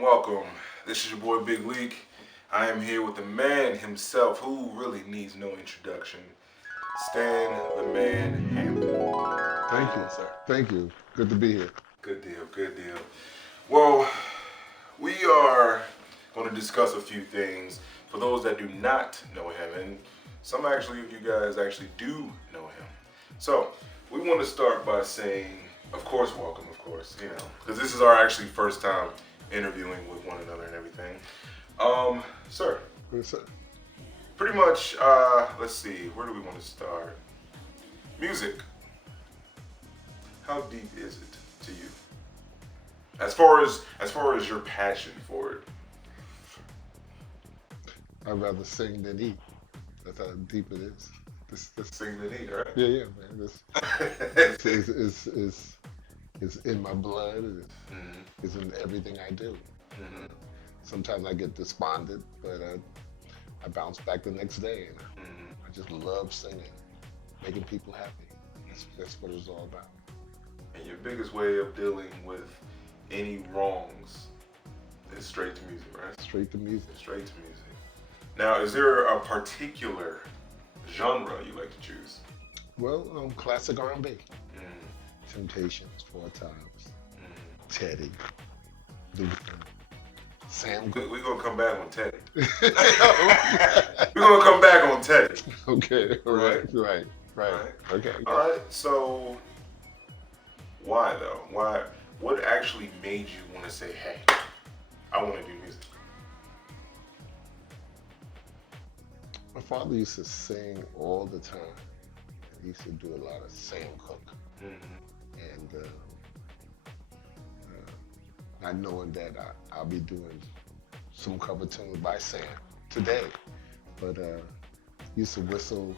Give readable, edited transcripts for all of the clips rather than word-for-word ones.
welcome. This is your boy Big Leak. I am here with the man himself who really needs no introduction. Stan the Man Hampton. How Thank you you. doing, sir? Thank you. Good to be here. Good deal, good deal. Well, we are going to discuss a few things for those that do not know him, and some actually of you guys actually do know him. So, we want to start by saying, of course, welcome, of course, because this is our actually first time interviewing with one another and everything. Sir, What's up? pretty much, let's see, where do we want to start? Music. How deep is it to you? As far as your passion for it. I'd rather sing than eat. That's how deep it is. This Sing the need, right? yeah, man. This is in my blood. It's in everything I do. Mhm. Sometimes I get despondent, but I bounce back the next day, and Mhm. I just love singing, making people happy. That's what it's all about. And your biggest way of dealing with any wrongs is straight to music, right? Straight to music. Straight to music. Now, is there a particular genre you like to choose? Well, classic R&B. Mm. Temptations, Four Times, Mm. Teddy, Luther, Sam. We're gonna come back on Teddy. We're gonna come back on Teddy. Okay, Right. right. Right. Okay. All right. So, why though? Why? What actually made you want to say, "Hey, I want to do music"? My father used to sing all the time. He used to do a lot of Sam Cooke. Mm-hmm. And not knowing that I'll be doing some cover tunes by Sam today. But he used to whistle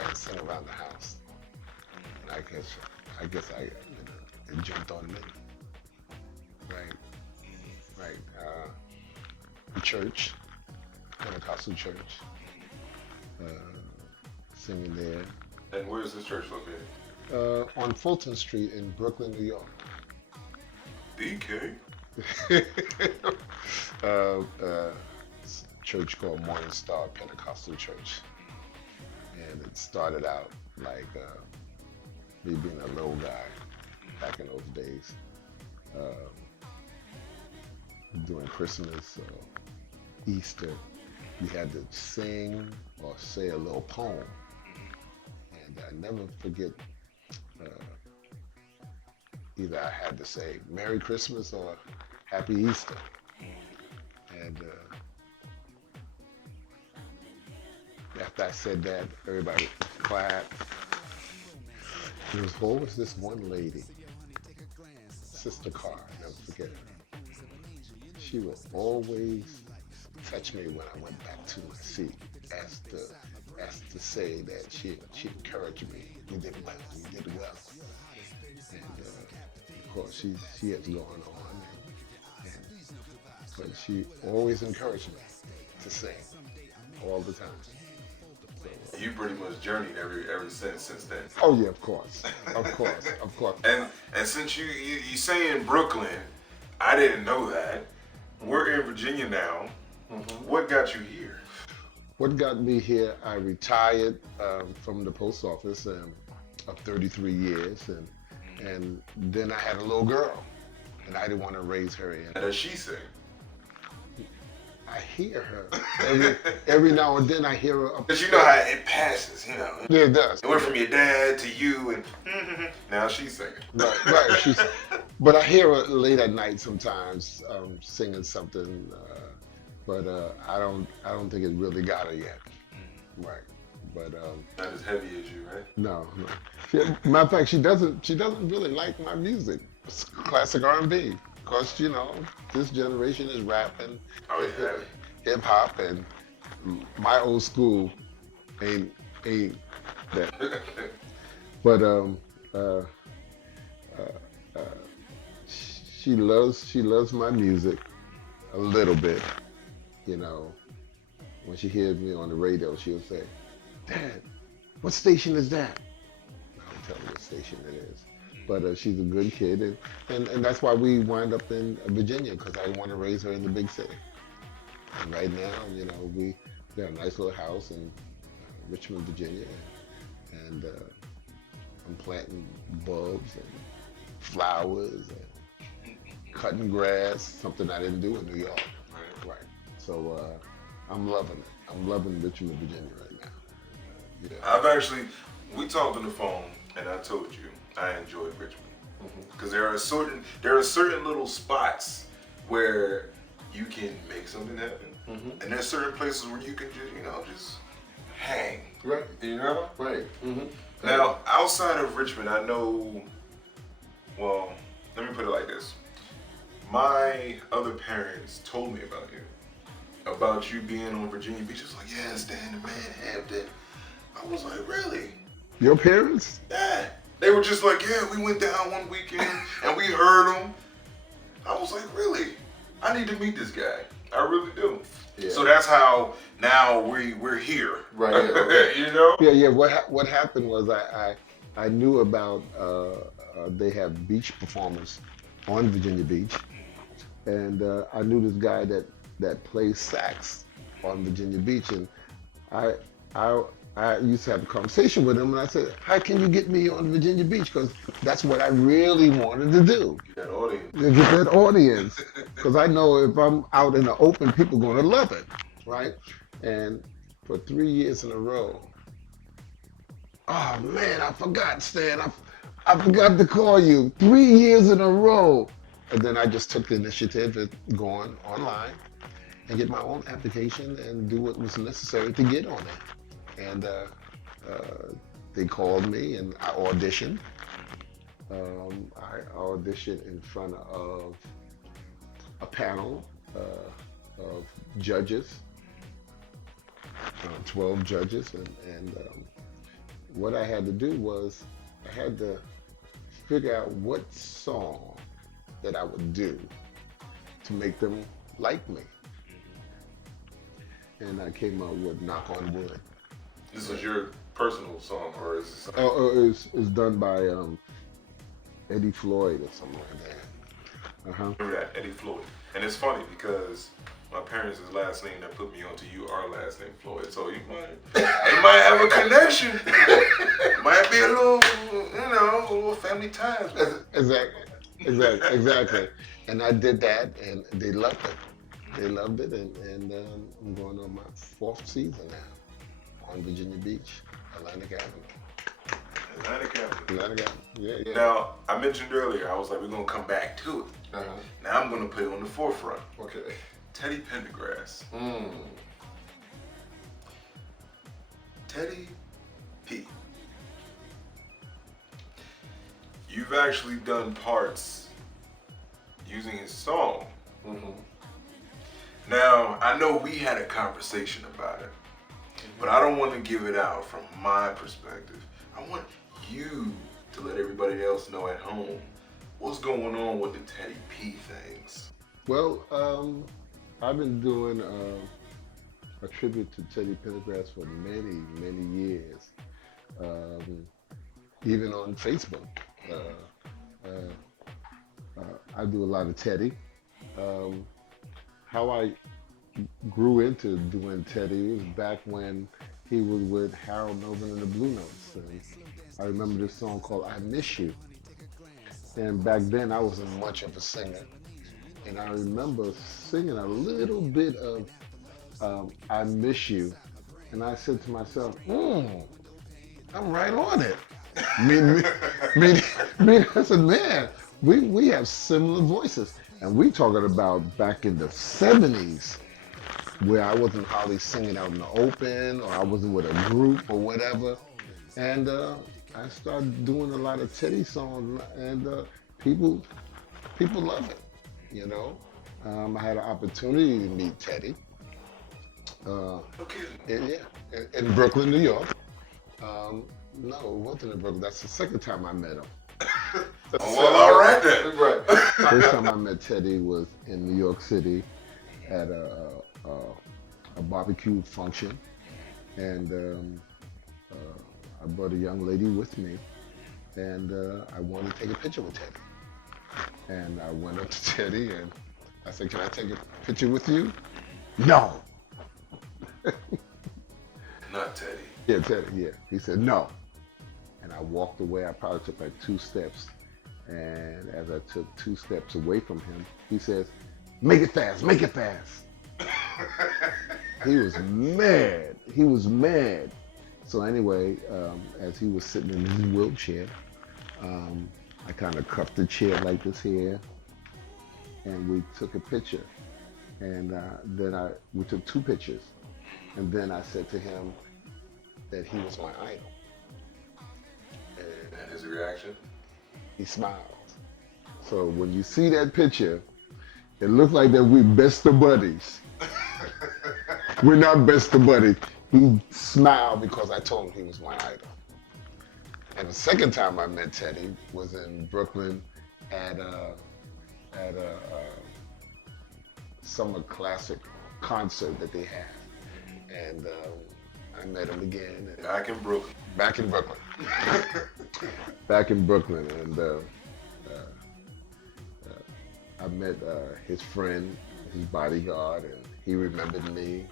and sing around the house. And I guess I it jumped on me. Right. The church, Pentecostal church, singing there. And where's this church located? On Fulton Street in Brooklyn, New York. BK. Church called Morning Star Pentecostal Church. And it started out like me being a little guy back in those days. During Christmas or Easter, we had to sing or say a little poem. And I never forget, either I had to say Merry Christmas or Happy Easter. And after I said that, everybody clapped. There was always this one lady, Sister Carr, never forget her. She would always touch me when I went back to my seat, as to say that she encouraged me. You did well, you did well. And of course, she has gone on, but she always encouraged me to sing all the time. So, You pretty much journeyed every since then. oh yeah, of course. And since you say in Brooklyn, I didn't know that. We're in Virginia now. Mm-hmm. What got you here? What got me here? I retired from the post office of 33 years, and then I had a little girl, and I didn't want to raise her in. Does she sing? I hear her every now and then. I hear her. Because you know how it passes, Yeah, it does. It went from your dad to you, and now she's singing. Right. But I hear her late at night sometimes singing something, but I don't think it really got her yet. Right. But Not as heavy as you, right? no. Matter of fact, she doesn't really like my music. It's classic R&B. Because this generation is rapping, Oh yeah. hip hop, and my old school ain't that. But she loves my music a little bit. When she hears me on the radio, she'll say, "Dad, what station is that?" I'll tell her what station it is. but she's a good kid, and that's why we wind up in Virginia because I want to raise her in the big city. And right now, we got a nice little house in Richmond, Virginia, and I'm planting bulbs and flowers and cutting grass, something I didn't do in New York. Right. So I'm loving it. I'm loving Richmond, Virginia right now. Yeah. We talked on the phone, and I told you I enjoyed Richmond because there are certain little spots where you can make something happen, and there's certain places where you can just hang. Right. Right. Mm-hmm. Now, outside of Richmond, I know. Well, let me put it like this: my other parents told me about you being on Virginia Beach. It's like, yeah, staying in Hampton. I was like, really? Your parents? Yeah. They were just like, yeah, we went down one weekend and we heard him. I was like, really? I need to meet this guy. I really do. Yeah. So that's how now we're here. Right. Yeah, okay. Yeah. What happened was I knew about they have beach performers on Virginia Beach, and I knew this guy that plays sax on Virginia Beach, and I used to have a conversation with him, and I said, how can you get me on Virginia Beach? Because that's what I really wanted to do. Get that audience. Get that audience. Because I know if I'm out in the open, people are going to love it, right? And for 3 years in a row, oh man, I forgot, Stan. I forgot to call you. 3 years in a row. And then I just took the initiative of going online and get my own application and do what was necessary to get on it. And they called me and I auditioned. I auditioned in front of a panel of judges, 12 judges. And what I had to do was I had to figure out what song that I would do to make them like me. And I came up with Knock on Wood. This is your personal song, or is this? It's done by Eddie Floyd or something like that. Remember that, Eddie Floyd. And it's funny because my parents' last name that put me onto you are last name Floyd, so you might have a connection. Might be a little family ties. Exactly. And I did that, and they loved it. They loved it, and I'm going on my 4th season now on Virginia Beach, Atlantic Avenue. Atlantic Avenue. Yeah. Now, I mentioned earlier, I was like, we're going to come back to it. Now I'm going to put it on the forefront. Okay. Teddy Pendergrass. Teddy P. You've actually done parts using his song. Now, I know we had a conversation about it, but I don't want to give it out from my perspective. I want you to let everybody else know at home what's going on with the Teddy P things. Well, I've been doing a tribute to Teddy Pendergrass for many, many years, even on Facebook. I do a lot of Teddy. How I grew into doing Teddy was back when he was with Harold Melvin and the Blue Notes. And I remember this song called I Miss You. And back then I wasn't much of a singer. And I remember singing a little bit of I Miss You. And I said to myself, I'm right on it. I said, man, we have similar voices. And we talking about back in the 70s, where I wasn't hardly singing out in the open, or I wasn't with a group or whatever. And I started doing a lot of Teddy songs, and people love it, you know. I had an opportunity to meet Teddy. In Brooklyn, New York. No, it wasn't in Brooklyn. That's the second time I met him. Well, all right then. Right. First time I met Teddy was in New York City at a barbecue function, and I brought a young lady with me, and I wanted to take a picture with Teddy. And I went up to Teddy and I said, "Can I take a picture with you?" "No." Not Teddy. Yeah, Teddy, yeah. He said, "No." And I walked away. I probably took like 2 steps. And as I took 2 steps away from him, he says, "Make it fast, make it fast." He was mad. He was mad. So anyway, as he was sitting in his wheelchair, I kind of cuffed the chair like this here, and we took a picture. And then we took 2 pictures. And then I said to him that he was my idol. And his reaction? He smiled. So when you see that picture, it looks like that we're best of buddies. We're not best of buddies. He smiled because I told him he was my idol. And the second time I met Teddy was in Brooklyn at a summer classic concert that they had. And I met him again. Back in Brooklyn. Back in Brooklyn. Back in Brooklyn. And I met his friend, his bodyguard, and he remembered me.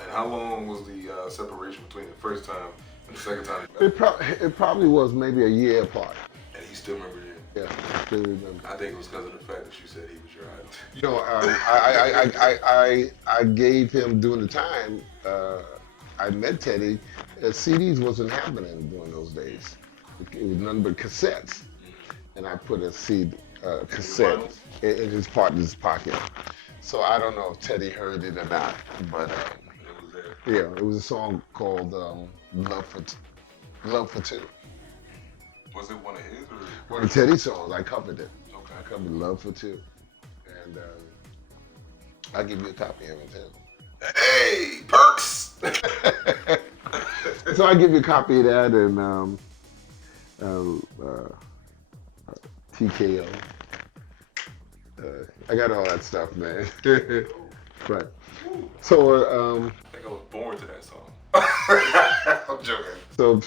And how long was the separation between the first time and the second time? It probably was maybe a year apart. And he still remembered you? Yeah, I still remember. I think it was because of the fact that you said he was your idol. You know, I gave him during the time I met Teddy. CDs wasn't happening during those days. It was nothing but cassettes, and I put a cassette in his partner's pocket. So I don't know if Teddy heard it or not, but yeah, it was a song called "Love for Two." Was it one of his or? One of Teddy's songs. I covered it. Okay. I covered "Love for Two," and I'll give you a copy of it too. Hey, perks! So I give you a copy of that and TKO. I got all that stuff, man. Right. So I think I was born to that song. I'm joking.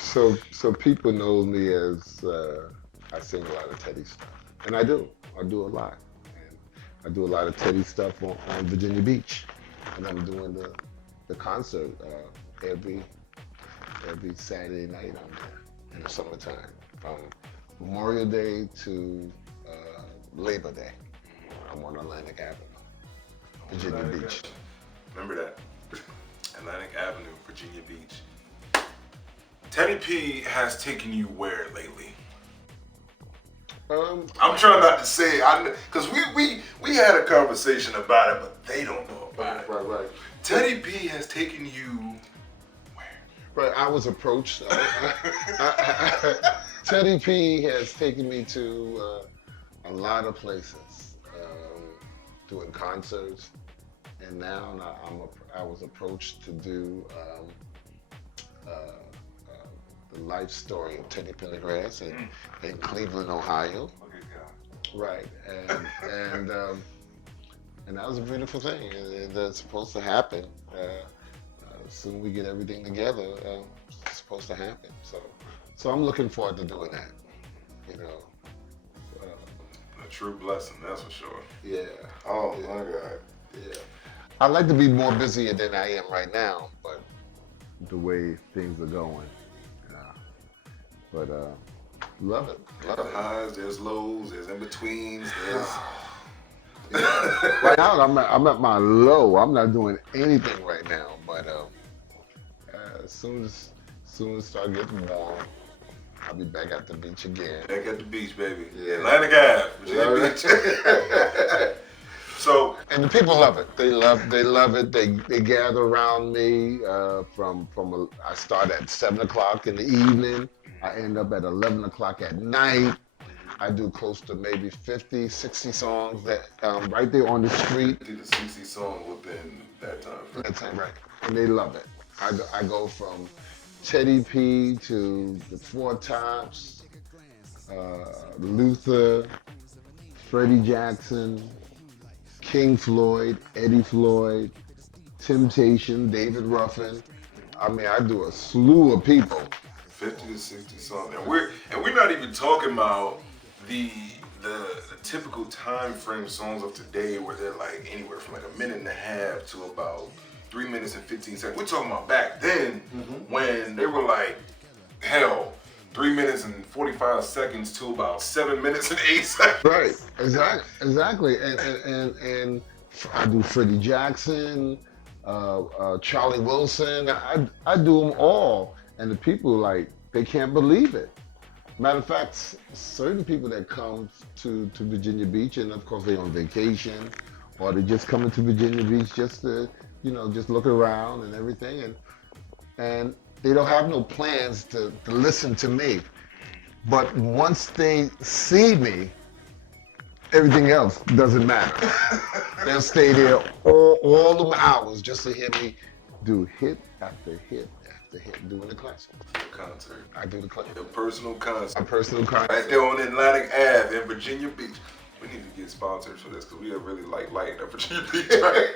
So people know me as I sing a lot of Teddy stuff, and I do a lot. And I do a lot of Teddy stuff on Virginia Beach, and I'm doing the concert every Saturday night on there in the summertime, from Memorial Day to Labor Day. I'm on Atlantic Avenue, Virginia Beach. Remember that. Atlantic Avenue, Virginia Beach. Teddy P has taken you where lately? I'm trying not to say, because we had a conversation about it, but they don't know about it. Right. Teddy P has taken you where? Right, I was approached. Teddy P has taken me to a lot of places, doing concerts, and now I was approached to do the life story of Teddy Pendergrass in Cleveland, Ohio. Look at God. Right, and that was a beautiful thing. That's supposed to happen. Soon we get everything together. It's supposed to happen. So I'm looking forward to doing that. You know. A true blessing, that's for sure. Yeah. Oh my God. Yeah. I'd like to be more busier than I am right now, but the way things are going. But love it. There's highs, there's lows, there's in betweens, there's. Right now I'm at my low. I'm not doing anything right now, but as soon as it starts getting warm, I'll be back at the beach again. Back at the beach, baby. Yeah. Atlantic Ave, Virginia Beach. So, and the people love it. They love it. They gather around me I start at 7 o'clock in the evening. I end up at 11 o'clock at night. I do close to maybe 50, 60 songs that right there on the street. 50 to 60 songs within that time frame. That's right. And they love it. I go from Teddy P to the Four Tops, Luther, Freddie Jackson, King Floyd, Eddie Floyd, Temptation, David Ruffin. I mean, I do a slew of people. 50 to 60 songs, and we're not even talking about the typical time frame songs of today, where they're like anywhere from like a minute and a half to about 3 minutes and 15 seconds. We're talking about back then when they were like, hell, 3 minutes and 45 seconds to about 7 minutes and 8 seconds. Right, exactly. And I do Freddie Jackson, Charlie Wilson. I do them all, and the people like they can't believe it. Matter of fact, certain people that come to Virginia Beach, and of course they're on vacation, or they just coming to Virginia Beach just to just look around and everything, and they don't have no plans to listen to me. But once they see me, everything else doesn't matter. They'll stay there all the hours just to hear me do hit after hit after hit, doing the classics. Concert. I do the classics. Your personal concert. My personal concert. Right there on Atlantic Ave in Virginia Beach. We need to get sponsors for this because we are really like lighting up Virginia Beach right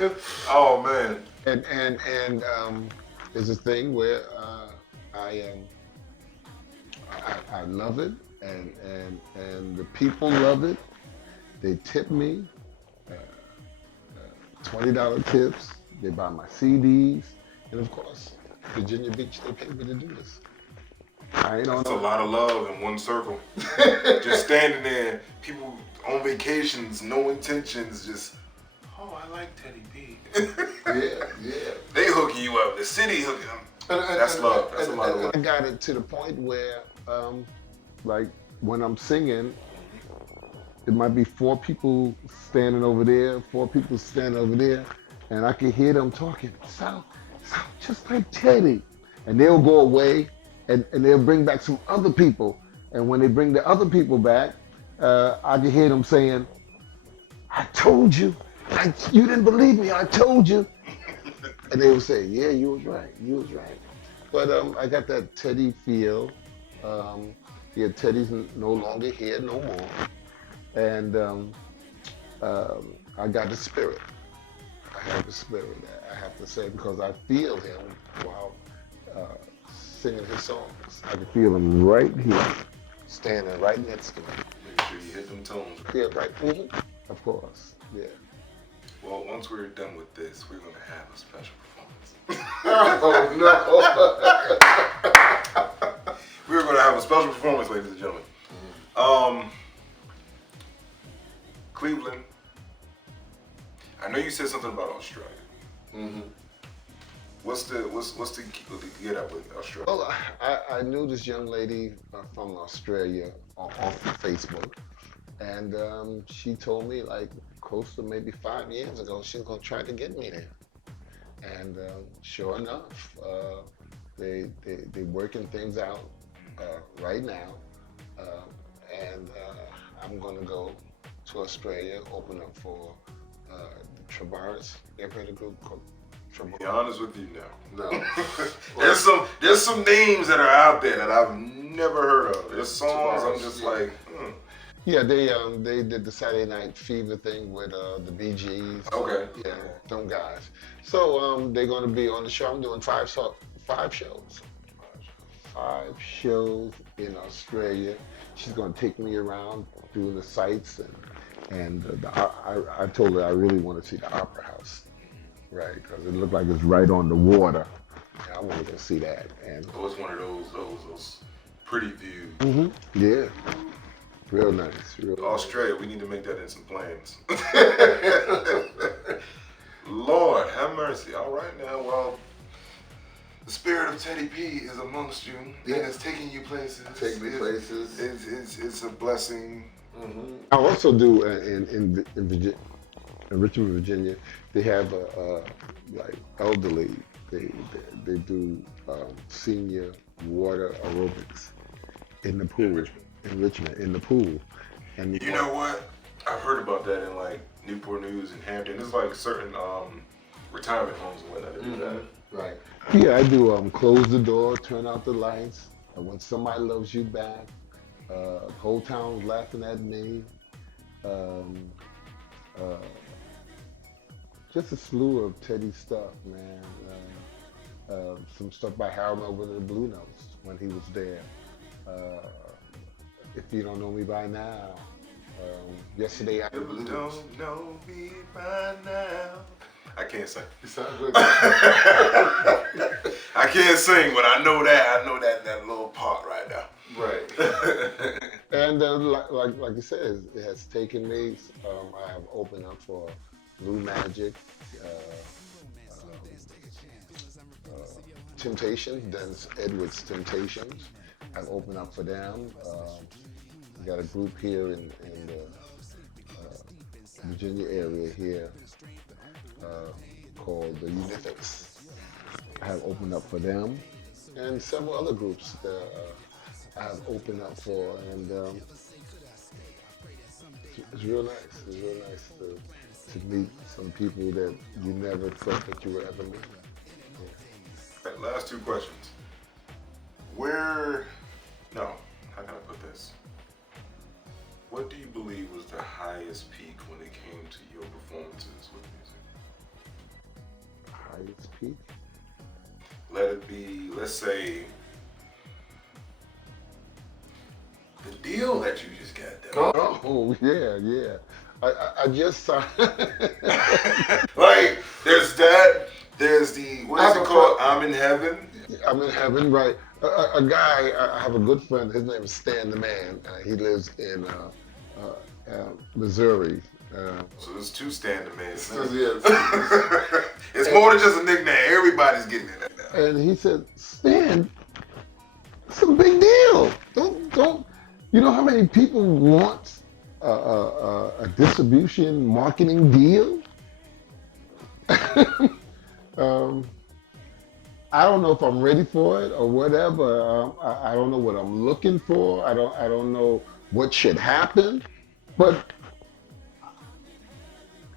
now. Oh man. And there's a thing where I love it, and the people love it. They tip me $20 tips. They buy my CDs, and of course, Virginia Beach, they pay me to do this. I ain't on. That's a lot of love in one circle. Just standing there, people on vacations, no intentions, just, oh, I like Teddy P. Yeah. They hooking you up. The city hooking them. That's love. That's a lot of love. I got it to the point where, like, when I'm singing, it might be 4 people standing over there, 4 people standing over there, and I can hear them talking. Sound just like Teddy. And they'll go away, and they'll bring back some other people. And when they bring the other people back, I can hear them saying, I told you. You didn't believe me. I told you. And they would say, yeah, you was right. But I got that Teddy feel. Yeah, Teddy's no longer here no more. And I got the spirit. I have the spirit, I have to say, because I feel him while singing his songs. I can feel him right here, standing right next to me. Make sure you hit them tones. Yeah, right. Mm-hmm. Of course, yeah. Well, once we're done with this, we're going to have a special performance. Oh, no. We're going to have a special performance, ladies and gentlemen. Cleveland, I know you said something about Australia. Mm-hmm. What's the get up with Australia? Well, I knew this young lady from Australia off of Facebook, and she told me like close to maybe 5 years ago she's gonna try to get me there. And sure enough, they working things out right now, and I'm gonna go to Australia, open up for the Travaris. You ever heard of a group called Travaris? To be honest with you, no. No. there's some names that are out there that I've never heard of. There's songs I'm just like, Yeah, they did the Saturday Night Fever thing with the Bee Gees. Okay. Yeah, them guys. So they're going to be on the show. I'm doing 5 shows. 5 shows in Australia. She's going to take me around doing the sights, and I told her I really want to see the Opera House, right? Because it looked like it's right on the water. And I want to go see that. And oh, it's one of those pretty views. mm-hmm. Yeah. Real nice. Australia, we need to make that in some plans. Lord, have mercy. All right now, well, the spirit of Teddy P is amongst you, and it's taking you places. It's a blessing. Mm-hmm. I also do in Richmond, Virginia. They have like elderly. They do senior water aerobics in the pool. In Richmond, in the pool. And you know what? I've heard about that in like Newport News and Hampton. There's like certain retirement homes and whatnot that do that. Right. Yeah, I do close the door, turn out the lights, and when somebody loves you back, whole town's laughing at me. Just a slew of Teddy stuff, man. some stuff by Harold Melvin and the Blue Notes when he was there. Uh, if you don't know me by now, yesterday I If you don't know me by now. I can't sing. You sound good. I can't sing, but I know that. I know that little part right now. Right. And like you said, it has taken me. I have opened up for Blue Magic, Temptations, Dennis Edwards Temptations. I've opened up for them. We got a group here in the Virginia area here called the Unifics. I have opened up for them, and several other groups that I have opened up for, and it's real nice. It's real nice to meet some people that you never thought that you would ever meet. Yeah. Right, last two questions. How can I put this? What do you believe was the highest peak when it came to your performances with music? Highest peak? Let it be, let's say, the deal that you just got done. Oh yeah. I just saw. Like, there's that. There's the, what is it called? I'm in Heaven. I'm in Heaven, right? A guy, I have a good friend. His name is Stan the Man. He lives in Missouri. So there's two Stand Man. Yes. It's more than just a nickname. Everybody's getting it now. And he said, Stan, it's a big deal. Don't. You know how many people want a distribution marketing deal? I don't know if I'm ready for it or whatever. I don't know what I'm looking for. I don't know what should happen, but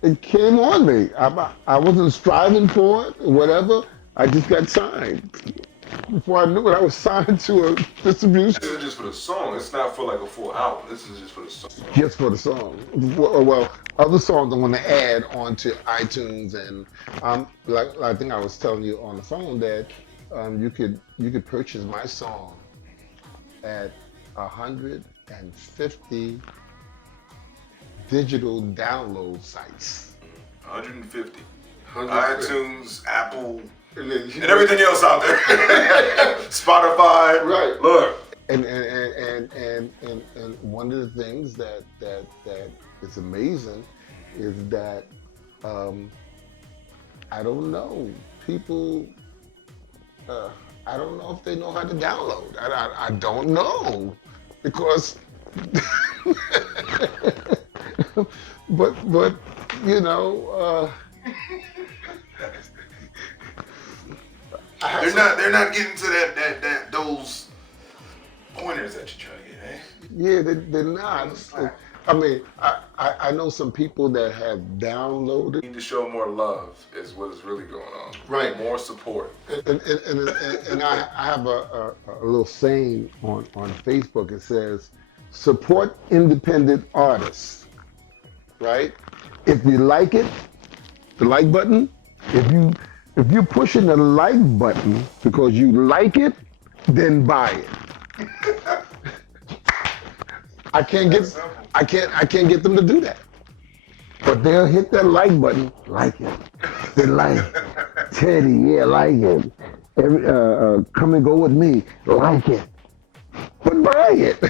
it came on me. I wasn't striving for it or whatever. I just got signed. Before I knew it, I was signed to a distribution. This is just for the song. It's not for like a full album. This is just for the song. Just for the song. Well, other songs I'm going to add onto iTunes, and like I think I was telling you on the phone that you could purchase my song at 150 digital download sites. 150. iTunes, Apple, and everything else out there. Spotify. Right. Look. And one of the things that is amazing is that I don't know, people, I don't know if they know how to download. I don't know, because but you know, they're not getting to those pointers that you're trying to get, eh? Yeah, they're not. I mean, I know some people that have downloaded. We need to show more love is what is really going on. Right. More support. And I have a little saying on Facebook. It says, support independent artists, right? If you like it, the like button, if you're pushing the like button because you like it, then buy it. I can't get them to do that. But they'll hit that like button, like it. They like Teddy, yeah, like it. Come and go with me, like it. But buy it.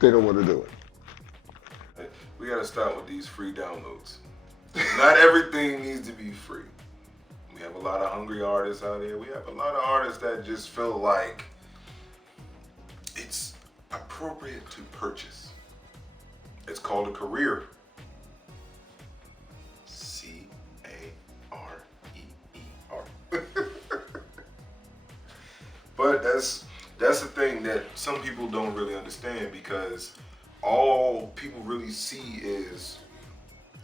They don't want to do it. We gotta start with these free downloads. Not everything needs to be free. We have a lot of hungry artists out here. We have a lot of artists that just feel like it's appropriate to purchase. It's called a career. Career. But that's the thing that some people don't really understand, because all people really see is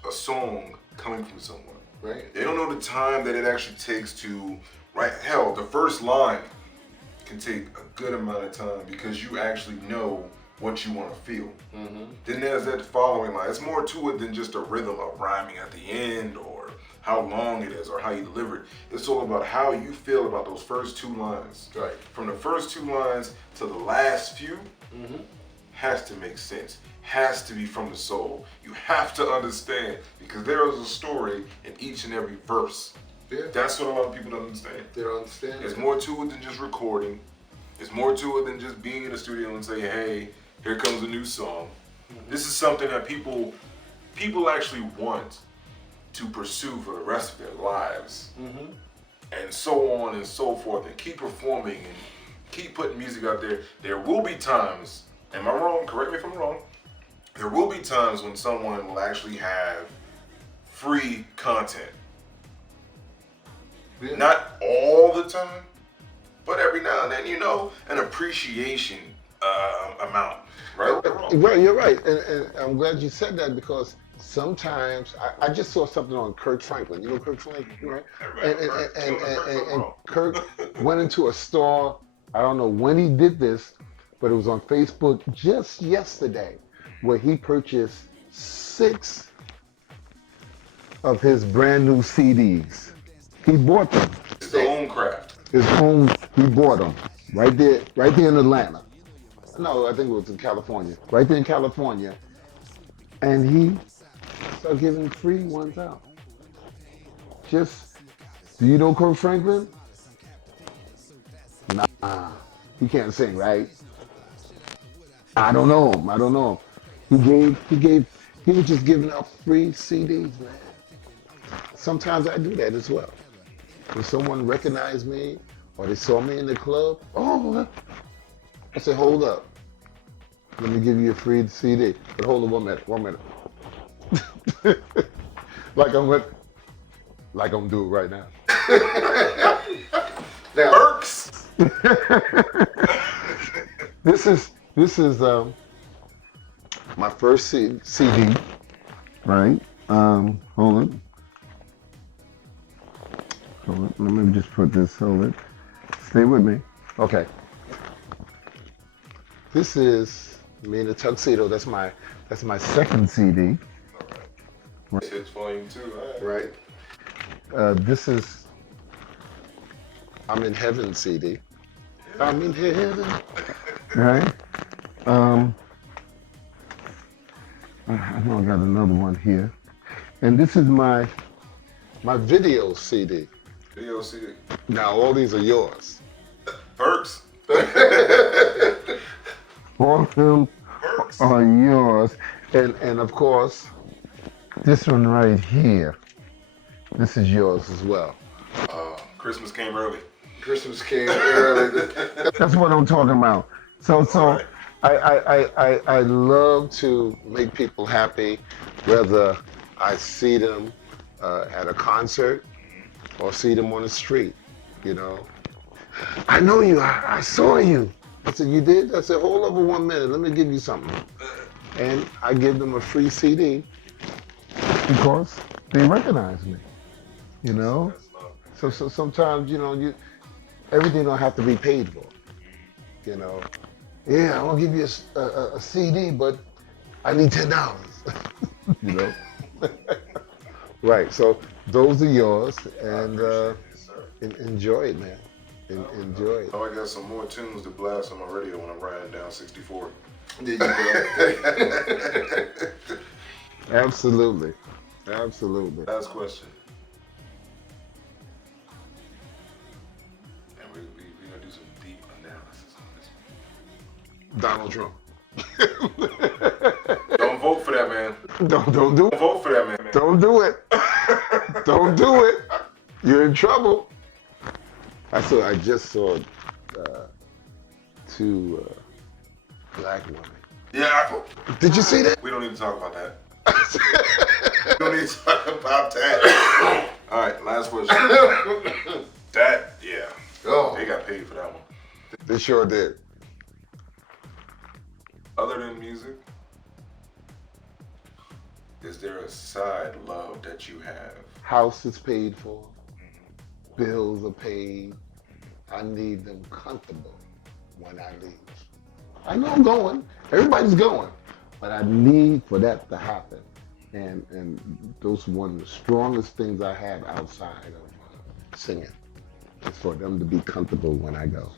a song coming from someone. Right. They don't know the time that it actually takes to write. Hell, the first line can take a good amount of time because you actually know what you want to feel. Mm-hmm. Then there's that following line. It's more to it than just a rhythm of rhyming at the end or how long it is or how you deliver it. It's all about how you feel about those first 2 lines. Right. From the first 2 lines to the last few, has to make sense. Has to be from the soul. You have to understand, because there is a story in each and every verse. Yeah. That's what a lot of people don't understand. They don't understand. There's more to it than just recording. There's more to it than just being in the studio and say, hey, here comes a new song. This is something that people actually want to pursue for the rest of their lives. And so on and so forth, and keep performing and keep putting music out there. There will be times, am I wrong? Correct me if I'm wrong. There will be times when someone will actually have free content. Yeah. Not all the time, but every now and then, you know, an appreciation amount. Right? Right, you're right. And I'm glad you said that, because sometimes I just saw something on Kirk Franklin. You know Kirk Franklin, right? And Kirk went into a store. I don't know when he did this, but it was on Facebook just yesterday, where he purchased 6 of his brand new CDs. He bought them. His own craft. His own. He bought them right there in Atlanta. No, I think it was in California. Right there in California, and he started giving free ones out. Just, do you know Kirk Franklin? Nah, he can't sing, right? I don't know him. He was just giving out free CDs, man. Sometimes I do that as well. When someone recognized me or they saw me in the club, I said, hold up. Let me give you a free CD. But hold on 1 minute. like I'm doing right now. Now, Perks. This is my first CD, right? Hold on. Let me just put this. Hold it. Stay with me. Okay. This is Me in a Tuxedo. That's my second CD. Right. It's volume 2. Right. This is I'm in Heaven CD. Yeah. I'm in heaven. Right. I know I got another one here, and this is my video CD. Video CD. Now all these are yours. Perks. All of them are yours, and of course, this one right here. This is yours as well. Christmas came early. Christmas came early. That's what I'm talking about. So right. I love to make people happy, whether I see them at a concert or see them on the street, you know. I know you, I saw you. I said, you did? I said, hold over 1 minute, let me give you something. And I give them a free CD because they recognize me, you know. So sometimes, you know, everything don't have to be paid for, you know. Yeah, I want to give you a CD, but I need $10, you know. Right, so those are yours, and enjoy it, man. Enjoy it. Oh, I got some more tunes to blast on my radio when I'm riding down 64. There you go. Absolutely. Last question. And we're going to do some deep analysis on this. Donald Trump. Don't vote for that, man. Don't do it. Don't vote for that, man. Don't do it. Don't do it. You're in trouble. I just saw 2 black women. Yeah. Did you see that? We don't need to talk about that. We don't need to talk about that. All right, last question. That, yeah. Oh. They got paid for that one. They sure did. Other than music, is there a side love that you have? House is paid for. Bills are paid. I need them comfortable when I leave. I know I'm going. Everybody's going. But I need for that to happen. and those one of the strongest things I have outside of singing is for them to be comfortable when I go.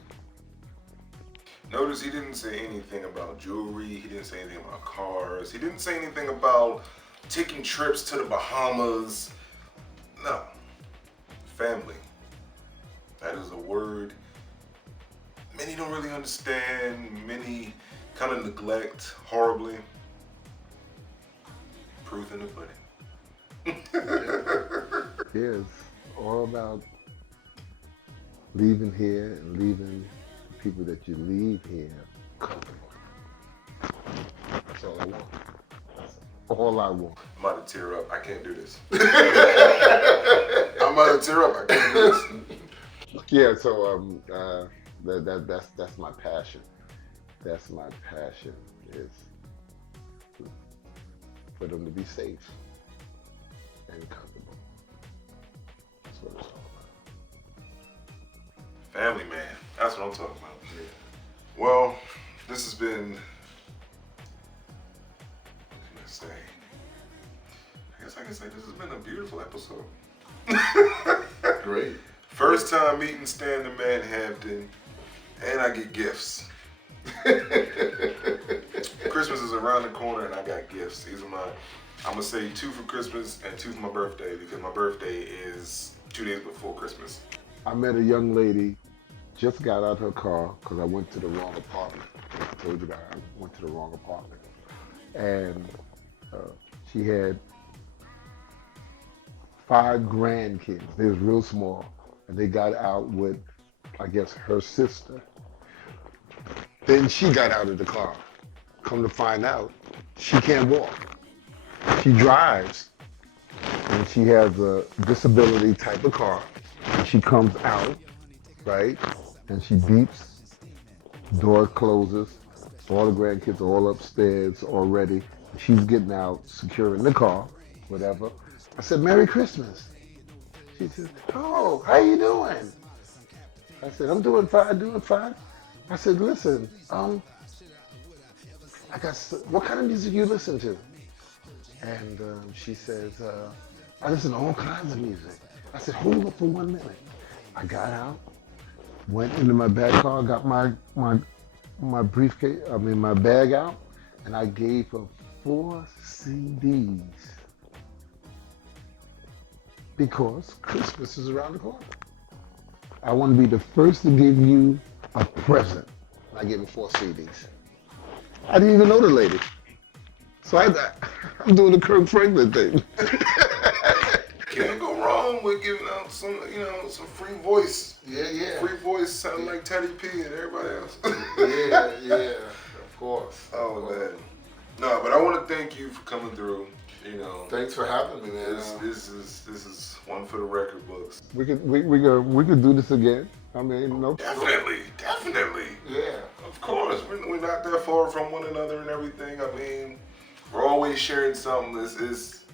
Notice he didn't say anything about jewelry. He didn't say anything about cars. He didn't say anything about taking trips to the Bahamas. No. Family. That is a word many don't really understand. Many kind of neglect horribly. Proof in the pudding. Yeah, it's all about leaving here and leaving the people that you leave here comfortable. That's all I want. That's all I want. I'm about to tear up. I can't do this. I'm about to tear up. I can't do this. Yeah, so that's my passion. That's my passion is for them to be safe and comfortable. That's what it's all about. Family, man. That's what I'm talking about. Yeah. Well, this has been, what can I say? I guess I can say this has been a beautiful episode. Great. First time meeting Stan the Man Hampton, and I get gifts. Christmas is around the corner, and I got gifts. These are I'm gonna say 2 for Christmas and 2 for my birthday, because my birthday is 2 days before Christmas. I met a young lady, just got out her car because I went to the wrong apartment. I told you that I went to the wrong apartment. And she had 5 grandkids. They was real small. And they got out with, I guess, her sister. Then she got out of the car. Come to find out, she can't walk. She drives, and she has a disability type of car. And she comes out, right? And she beeps, door closes, all the grandkids are all upstairs already. She's getting out, securing the car, whatever. I said, Merry Christmas. She said, oh, how you doing? I said, I'm doing fine, doing fine. I said, listen, what kind of music you listen to? And she says, I listen to all kinds of music. I said, hold up for 1 minute. I got out, went into my back car, got my briefcase, my bag out, and I gave her 4 CDs. Because Christmas is around the corner. I want to be the first to give you a present. I gave her 4 CDs. I didn't even know the lady. So I'm doing the Kirk Franklin thing. Can't go wrong with giving out some free voice. Yeah. Free voice sounding like Teddy P and everybody else. yeah, of course. Oh man. No, but I want to thank you for coming through. Thanks for having me, man. This is one for the record books. We could do this again. I mean, no. Definitely. Yeah. Of course, we're not that far from one another and everything. I mean, we're always sharing something. This is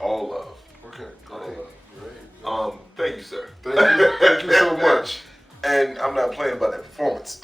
all love. Okay, great. Thank you, sir. Thank you so much. And I'm not playing about that performance.